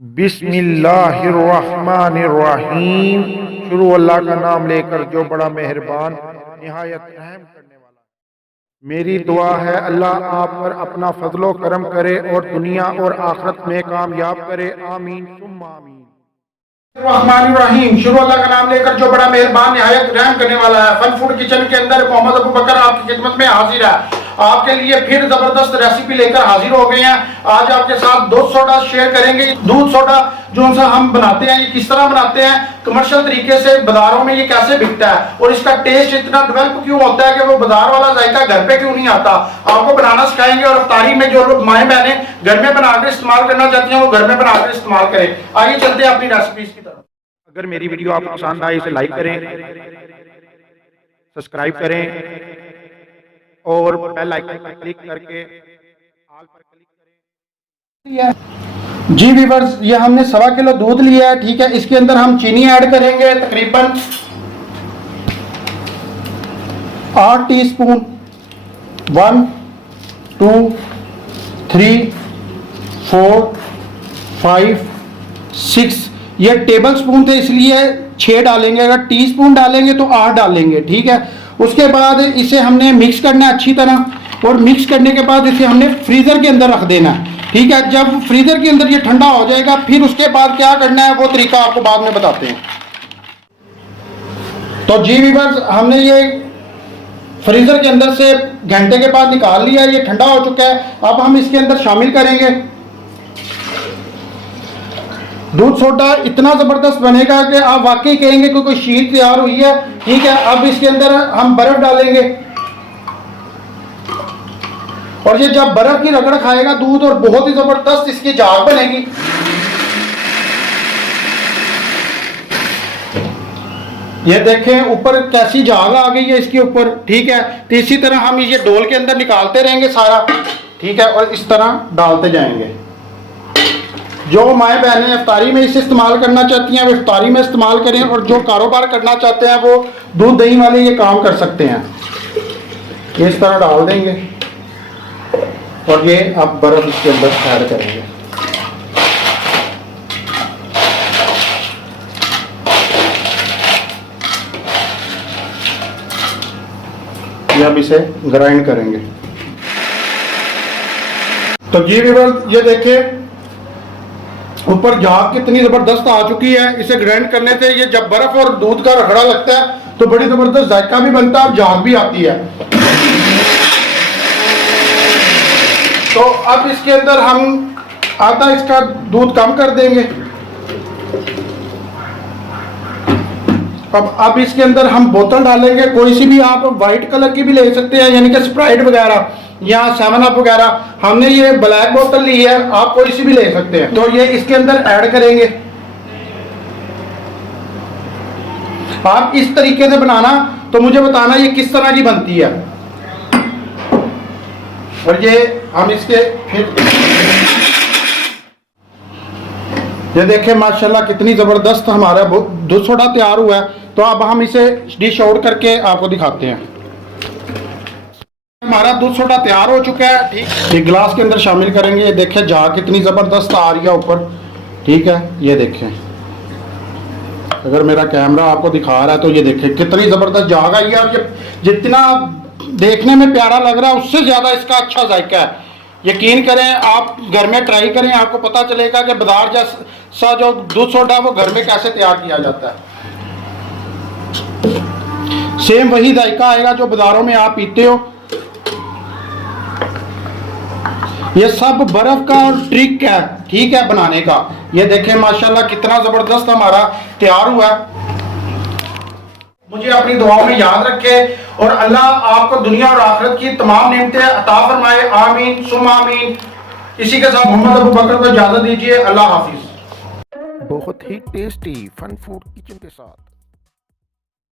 बिस्मिल्लाहिर्रहमानिर्रहीम। शुरू अल्लाह का नाम लेकर जो बड़ा मेहरबान निहायत रहम करने वाला। मेरी दुआ है अल्लाह आप पर अपना फजलो करम करे और दुनिया और आखिरत में कामयाब करे। आमीन सुम्मा आमीन। रहमानिर्रहीम। शुरू अल्लाह का नाम लेकर जो बड़ा मेहरबान निहायत रहम करने वाला है। फन फूड किचन के अंदर मोहम्मद अबू बकर आपकी खिदमत में हाजिर है। आपके लिए फिर जबरदस्त रेसिपी लेकर हाजिर हो गए हैं। आज आपके साथ दूध सोडा शेयर करेंगे। दूध सोडा जो सा हम बनाते हैं, ये किस तरह बनाते हैं, कमर्शियल तरीके से बाजारों में ये कैसे बिकता है और इसका टेस्ट इतना डेवलप क्यों होता है कि वो बाजार वाला जायका घर पे क्यों नहीं आता, आपको बनाना सिखाएंगे। और अफ्तारी में जो लोग माएँ बहनें घर में बनाकर इस्तेमाल करना चाहती हैं वो घर में बनाकर इस्तेमाल करें। आइए चलते हैं अपनी रेसिपीज की तरफ। अगर मेरी वीडियो आपको पसंद आए इसे लाइक करें, सब्सक्राइब करें और बेल आइकन पर क्लिक करके ऑल पर क्लिक करें। जी व्यूअर्स, ये हमने 1.25 किलो दूध लिया है, ठीक है। इसके अंदर हम चीनी ऐड करेंगे तकरीबन 8 टीस्पून। 1 2 3 4 5 6, ये टेबल स्पून थे इसलिए 6 डालेंगे। अगर टीस्पून डालेंगे तो 8 डालेंगे, ठीक है। उसके बाद इसे हमने मिक्स करना है अच्छी तरह, और मिक्स करने के बाद इसे हमने फ्रीजर के अंदर रख देना है, ठीक है। जब फ्रीजर के अंदर ये ठंडा हो जाएगा फिर उसके बाद क्या करना है वो तरीका आपको बाद में बताते हैं। तो जी व्यूअर्स, हमने ये फ्रीजर के अंदर से घंटे के बाद निकाल लिया, ये ठंडा हो चुका है। अब हम इसके अंदर शामिल करेंगे दूध सोडा। इतना जबरदस्त बनेगा कि आप वाकई कहेंगे कि कोई शीर तैयार हुई है, ठीक है। अब इसके अंदर हम बर्फ डालेंगे, और ये जब बर्फ की रगड़ खाएगा दूध और बहुत ही जबरदस्त इसकी झाग बनेगी। ये देखें ऊपर कैसी झाग आ गई है इसके ऊपर, ठीक है। तो इसी तरह हम ये डोल के अंदर निकालते रहेंगे सारा, ठीक है, और इस तरह डालते जाएंगे। जो माएँ बहनें इफ्तारी में इसे इस्तेमाल करना चाहती हैं वो इफ्तारी में इस्तेमाल करें, और जो कारोबार करना चाहते हैं वो दूध दही वाले ये काम कर सकते हैं। इस तरह डाल देंगे और ये अब बर्फ इसके अंदर ऐड करेंगे। ये अब इसे ग्राइंड करेंगे। तो जी व्यूअर्स, ये देखिए ऊपर झाग कितनी जबरदस्त आ चुकी है। इसे ग्राइंड करने से ये जब बर्फ और दूध का रगड़ा लगता है तो बड़ी जबरदस्त जायका भी बनता है और झाग भी आती है। तो अब इसके अंदर हम आधा इसका दूध कम कर देंगे। अब इसके अंदर हम बोतल डालेंगे, कोई सी भी आप व्हाइट कलर की भी ले सकते हैं, यानी कि स्प्राइट वगैरह या 7 अप वगैरह। हमने ये ब्लैक बोतल ली है, आप कोई सी भी ले सकते हैं। तो ये इसके अंदर ऐड करेंगे। आप इस तरीके से बनाना, तो मुझे बताना ये किस तरह की बनती है। और ये हम इसके फिर ये देखें माशाल्लाह कितनी जबरदस्त हमारा दूध सोडा तैयार हुआ है। तो अब हम इसे डिश आउट करके आपको दिखाते हैं। हमारा दूध सोडा तैयार हो चुका है, ठीक। एक गिलास के अंदर शामिल करेंगे। ये देखें झाग कितनी जबरदस्त आ रही है ऊपर, ठीक है। ये देखें, अगर मेरा कैमरा आपको दिखा रहा है तो ये देखें कितनी जबरदस्त झाग आई है। और ये जितना देखने में प्यारा लग रहा है उससे ज्यादा इसका अच्छा जायका है। यकीन करें, आप घर में ट्राई करें, आपको पता चलेगा कि बाजार जैसा जो दूध सोडा वो घर में कैसे तैयार किया जाता है। सेम वही जायका आएगा जो बाजारों में आप पीते हो। ये सब बर्फ का ट्रिक है, ठीक है, बनाने का। ये देखें माशाल्लाह कितना जबरदस्त हमारा तैयार हुआ है। मुझे अपनी दुआओं में याद रखे और अल्लाह आपको दुनिया और आखिरत की तमाम नेमतें अता फरमाए। आमीन सुम्मा आमीन। इसी के साथ मोहम्मद अबू बकर को इजाजत दीजिए। अल्लाह हाफिज। बहुत ही टेस्टी फन फूड किचन के साथ